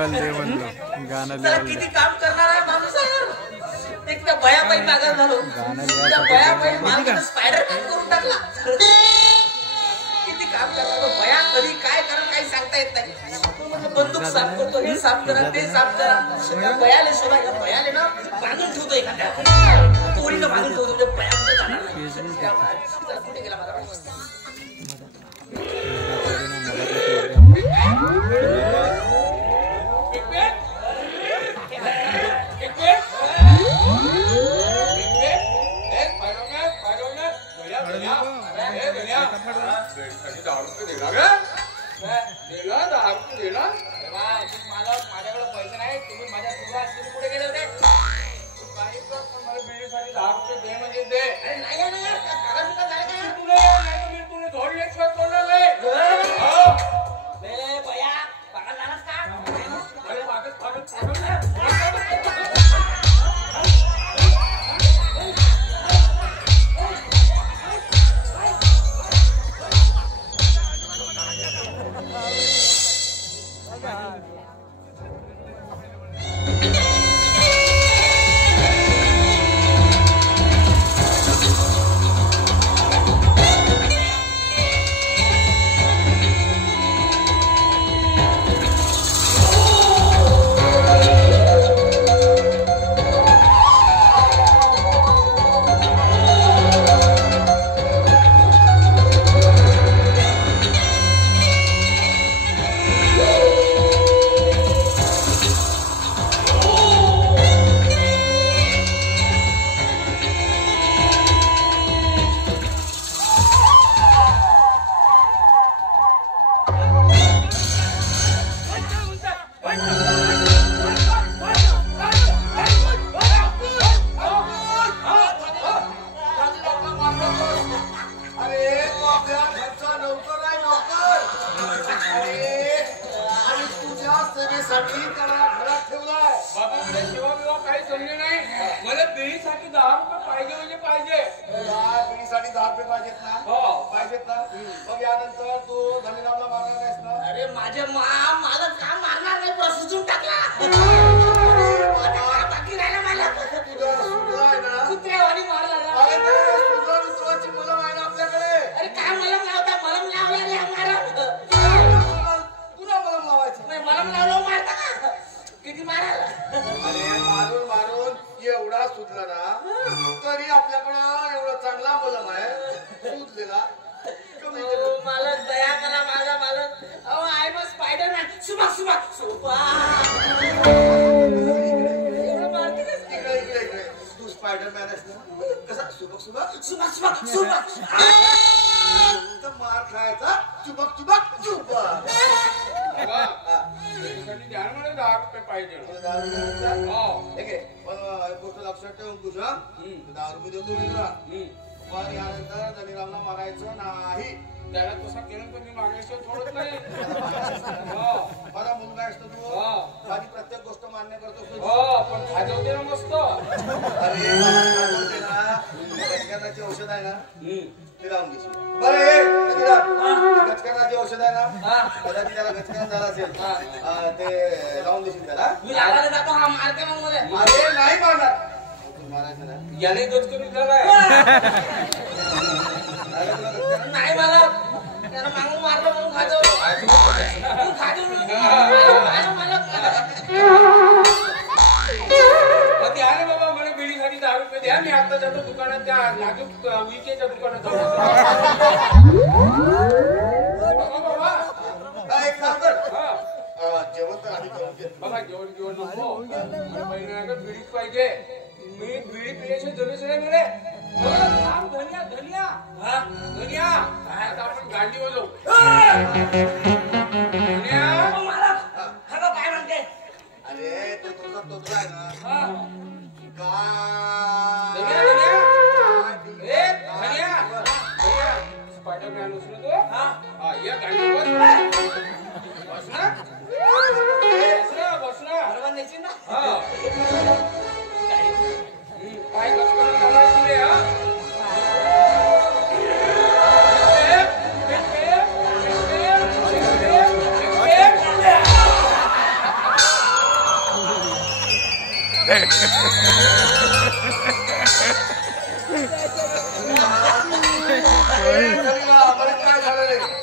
level दे म्हणलं गाणं level किती काम करणार आहे माणूस आहे एक तर बया पायी मागत झालो त्या बया पायी मागत स्पायडर कट करून टाकला किती काम करणार बया कधी काय करा काही सांगता येत नाही बंदूक साफ करतो हे साफ करा ते साफ करा बयाले शोधा या बयाले ना बांधून ठेवतो एखाद्या कोळीला बांधून ठेवतो म्हणजे बया कुठे जाणार कुठे गेला मला माझ्याकडे पैसे नाही तुम्ही माझ्या तुम्ही पुढे गेले होते काही मला बिल्डीसाठी 10 रुपये दे म्हणजे दे तुला थोडी एक बया पागल झालास का काय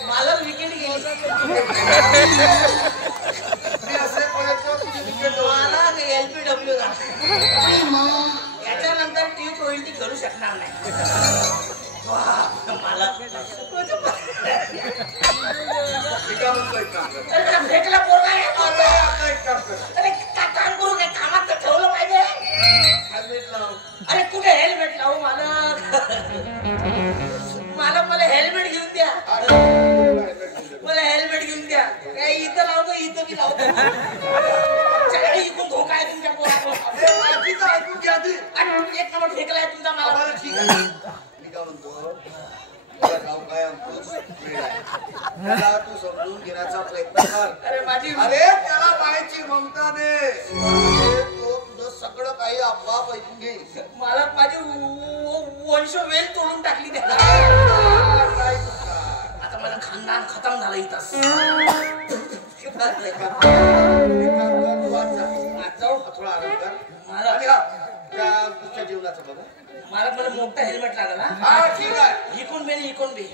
मला विकेट गेली मला LPW याच्यानंतर T20 करू शकणार नाही मला भेटला पोरगा अरे काम करू काय कामात तर ठेवलं पाहिजे अरे कुठे हेल्मेट लावू मला हेल्मेट घेऊन द्या मला हेल्मेट घेऊन द्या काय इथं लावतो इथं मी लावतो इकडून धोका आहे तुमच्या पोराला एक नंबर फेकलाय तुमचा मला ठीक आहे मी काय म्हणतो गाव काय त्याला तू समजून घेण्याचा प्रयत्न कर अरे माझी अरे त्याला पाहायची ममता दे तो तुझं सगळं काही आपोआप ऐकून घे मला माझी वंश वेल तोडून टाकली त्याला आता माझं खानदान खतम झालं इथं जाऊ थोडा आराम कर मला त्या तुझ्या जीवनाचं बघा मला मोठा हेल्मेट लागला हा ठीक आहे इकून बे